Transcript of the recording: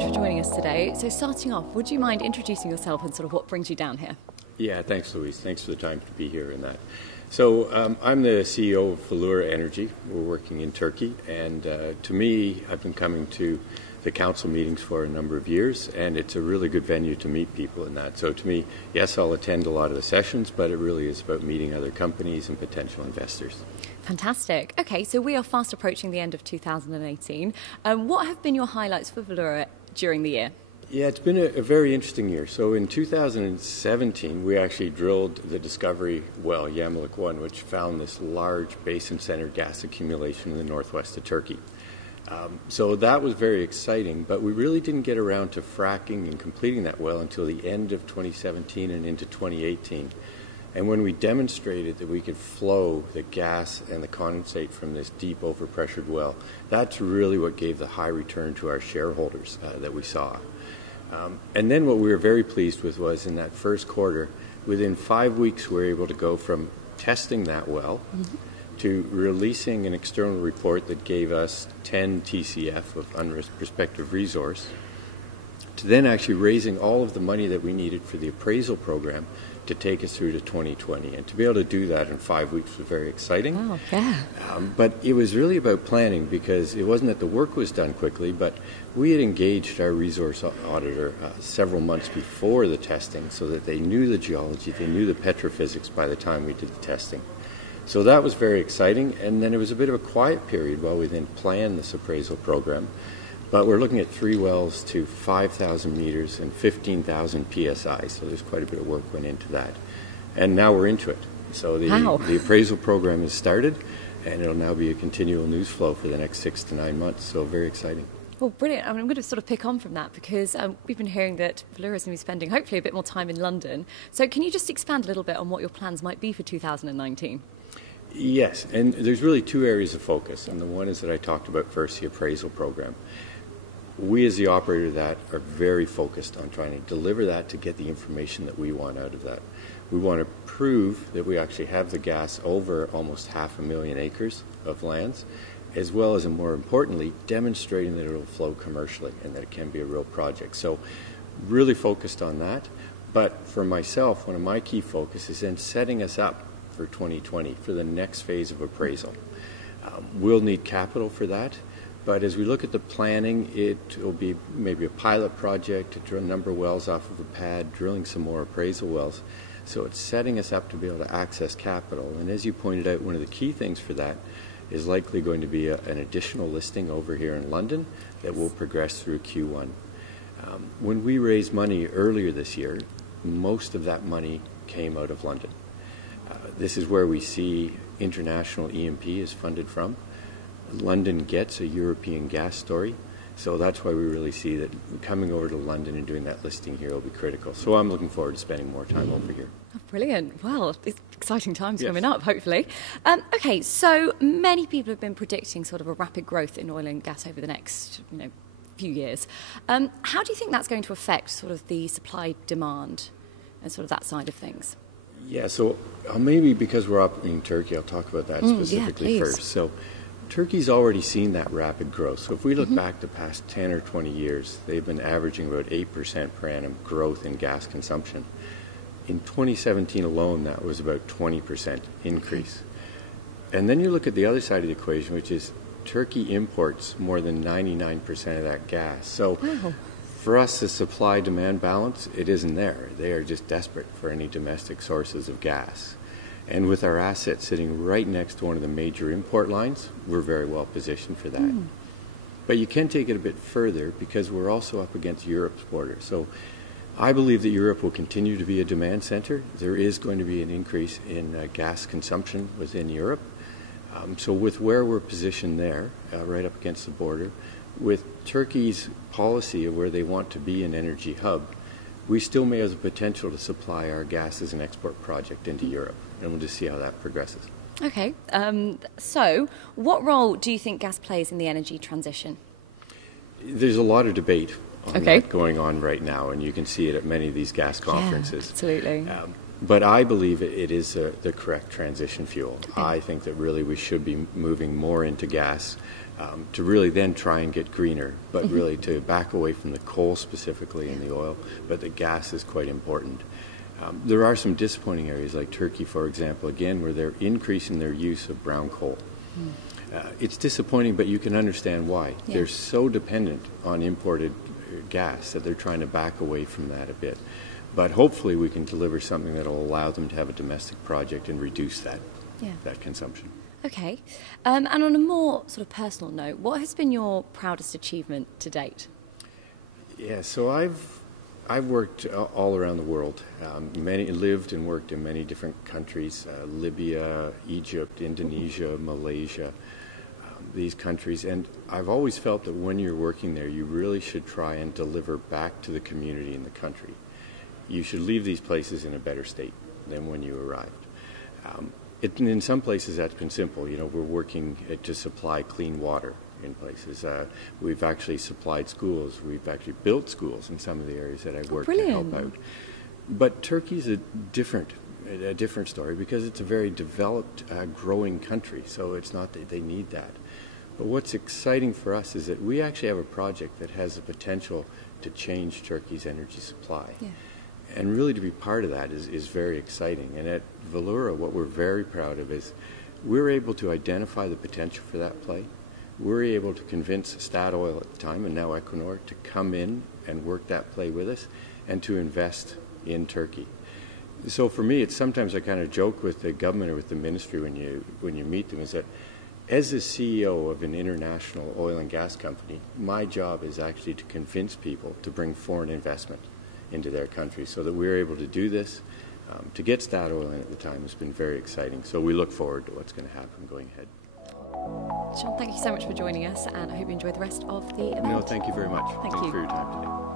much for joining us today. So starting off, would you mind introducing yourself and sort of what brings you down here? Yeah, thanks, Louise. Thanks for the time to be here in that. So I'm the CEO of Valeura Energy. We're working in Turkey, and to me, I've been coming to the council meetings for a number of years, and it's a really good venue to meet people in that. So to me, yes, I'll attend a lot of the sessions, but it really is about meeting other companies and potential investors. Fantastic. Okay, so we are fast approaching the end of 2018. What have been your highlights for Valeura during the year? Yeah, it's been a very interesting year. So in 2017, we actually drilled the discovery well, Yamalik 1, which found this large basin-centered gas accumulation in the northwest of Turkey. So that was very exciting, but we really didn't get around to fracking and completing that well until the end of 2017 and into 2018. And when we demonstrated that we could flow the gas and the condensate from this deep overpressured well, that's really what gave the high return to our shareholders that we saw. And then what we were very pleased with was in that first quarter, within 5 weeks, we were able to go from testing that well to releasing an external report that gave us 10 TCF of unprospective resource, to then actually raising all of the money that we needed for the appraisal program to take us through to 2020. And to be able to do that in 5 weeks was very exciting. Oh, yeah. But it was really about planning, because it wasn't that the work was done quickly, but we had engaged our resource auditor several months before the testing so that they knew the geology, they knew the petrophysics by the time we did the testing. So that was very exciting, and then it was a bit of a quiet period while we then planned this appraisal program. But we're looking at 3 wells to 5,000 meters and 15,000 PSI, so there's quite a bit of work went into that. And now we're into it. So the appraisal program has started, and it'll now be a continual news flow for the next 6 to 9 months, so very exciting. Well, brilliant. I'm going to sort of pick on from that because we've been hearing that Valeura is going to be spending hopefully a bit more time in London. So can you just expand a little bit on what your plans might be for 2019? Yes, and there's really 2 areas of focus, and the one is that I talked about first, the appraisal program. We as the operator of that are very focused on trying to deliver that to get the information that we want out of that. We want to prove that we actually have the gas over almost 500,000 acres of lands, as well as, and more importantly, demonstrating that it will flow commercially and that it can be a real project. So really focused on that. But for myself, one of my key focus is in setting us up for 2020 for the next phase of appraisal. We'll need capital for that. But as we look at the planning, it will be maybe a pilot project to drill a number of wells off of a pad, drilling some more appraisal wells. So it's setting us up to be able to access capital. And as you pointed out, one of the key things for that is likely going to be an additional listing over here in London that will progress through Q1. When we raised money earlier this year, most of that money came out of London. This is where we see international E&P is funded from. London gets a European gas story, so that's why we really see that coming over to London and doing that listing here will be critical. So I'm looking forward to spending more time over here. Oh, brilliant. Well, it's exciting times coming up, hopefully. Okay, so many people have been predicting sort of a rapid growth in oil and gas over the next few years. How do you think that's going to affect sort of the supply demand and sort of that side of things? Yeah, so maybe because we're up in Turkey, I'll talk about that specifically first. So Turkey's already seen that rapid growth. So if we look back the past 10 or 20 years, they've been averaging about 8% per annum growth in gas consumption. In 2017 alone, that was about 20% increase. And then you look at the other side of the equation, which is Turkey imports more than 99% of that gas. So for us, the supply-demand balance, it isn't there. They are just desperate for any domestic sources of gas. And with our assets sitting right next to one of the major import lines, we're very well positioned for that. But you can take it a bit further because we're also up against Europe's border. So I believe that Europe will continue to be a demand center. There is going to be an increase in gas consumption within Europe. So with where we're positioned there, right up against the border, with Turkey's policy of where they want to be an energy hub, we still may have the potential to supply our gas as an export project into Europe, and we'll just see how that progresses. Okay, so what role do you think gas plays in the energy transition? There's a lot of debate on that going on right now, and you can see it at many of these gas conferences. Yeah, absolutely. But I believe it is the correct transition fuel. Okay. I think that really we should be moving more into gas to really then try and get greener, but really to back away from the coal specifically and the oil, but the gas is quite important. There are some disappointing areas like Turkey, for example, again, where they're increasing their use of brown coal. It's disappointing, but you can understand why. Yeah. They're so dependent on imported gas that they're trying to back away from that a bit. But hopefully we can deliver something that will allow them to have a domestic project and reduce that consumption. Okay. And on a more sort of personal note, what has been your proudest achievement to date? Yeah, so I've worked all around the world. Lived and worked in many different countries: Libya, Egypt, Indonesia, Malaysia. These countries, and I've always felt that when you're working there, you really should try and deliver back to the community in the country. You should leave these places in a better state than when you arrived. In some places that's been simple. You know, we're working to supply clean water in places. We've actually supplied schools. We've actually built schools in some of the areas that I've worked to help out. But Turkey's a different story because it's a very developed, growing country. So it's not that they need that. But what's exciting for us is that we actually have a project that has the potential to change Turkey's energy supply. Yeah. And really to be part of that is very exciting. And at Valeura, what we're very proud of is we're able to identify the potential for that play. We're able to convince Statoil at the time, and now Equinor, to come in and work that play with us and to invest in Turkey. So for me, it's sometimes I kind of joke with the government or with the ministry when you meet them, is that as the CEO of an international oil and gas company, my job is actually to convince people to bring foreign investment into their country, so that we're able to do this. To get Statoil in at the time has been very exciting. So we look forward to what's going to happen going ahead. Sean, thank you so much for joining us, and I hope you enjoy the rest of the event. No, thank you very much. Thank Thanks you for your time today.